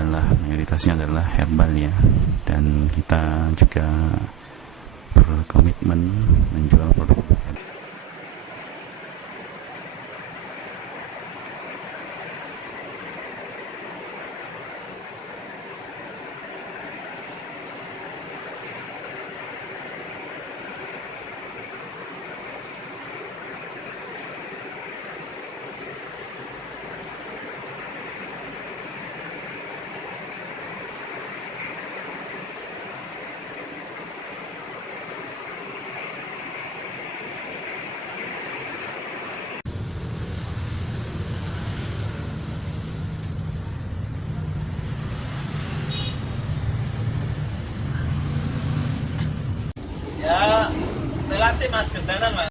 adalah mayoritasnya adalah herbal ya, dan kita juga berkomitmen menjual produk herbal. Ya relatif mas, gentenan mas.